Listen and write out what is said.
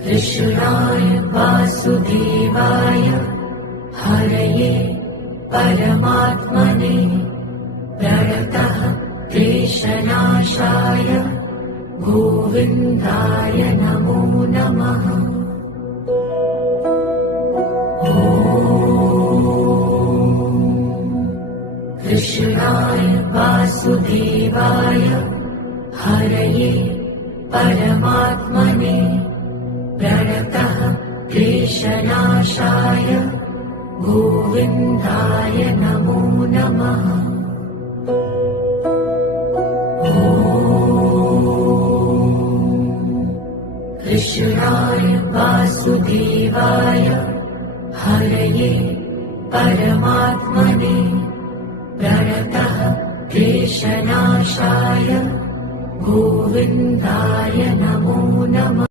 कृष्णाय वासुदेवाय हरये परमात्मने प्रणतः क्लेशनाशाय गोविन्दाय नमो नमः। कृष्णाय वासुदेवाय हरये परमात्मने प्रणतः क्लेशनाशाय गोविन्दाय नमो नमः। कृष्णाय वासुदेवाय हरये परमात्मने प्रणतः क्लेशनाशाय गोविन्दाय नमो नमः।